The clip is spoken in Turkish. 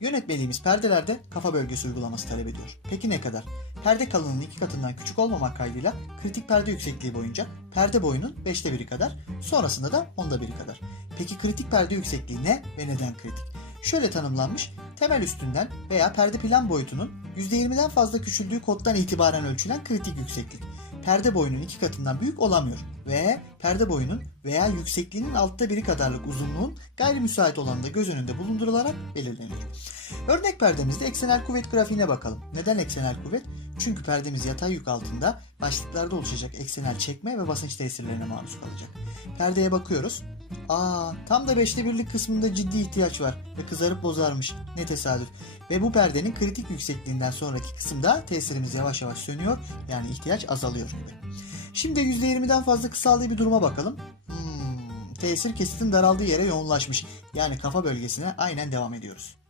Yönetmeliğimiz perdelerde kafa bölgesi uygulaması talep ediyor. Peki ne kadar? Perde kalınlığının iki katından küçük olmamak kaydıyla kritik perde yüksekliği boyunca perde boyunun 5'te biri kadar, sonrasında da 10'da biri kadar. Peki kritik perde yüksekliği ne ve neden kritik? Şöyle tanımlanmış, temel üstünden veya perde plan boyutunun %20'den fazla küçüldüğü koddan itibaren ölçülen kritik yükseklik. Perde boyunun iki katından büyük olamıyor ve perde boyunun veya yüksekliğinin altta biri kadarlık uzunluğun gayrimüsait olanı da göz önünde bulundurularak belirleniyor. Örnek perdemizde eksenel kuvvet grafiğine bakalım. Neden eksenel kuvvet? Çünkü perdemiz yatay yük altında başlıklarda oluşacak eksenel çekme ve basınç tesirlerine maruz kalacak. Perdeye bakıyoruz. Aa, tam da beşte birlik kısmında ciddi ihtiyaç var ve kızarıp bozarmış. Ne tesadüf. Ve bu perdenin kritik yüksekliğinden sonraki kısımda tesirimiz yavaş yavaş sönüyor. Yani ihtiyaç azalıyor gibi. Şimdi %20'den fazla kısaldığı bir duruma bakalım. Hmm, tesir kesitin daraldığı yere yoğunlaşmış. Yani kafa bölgesine aynen devam ediyoruz.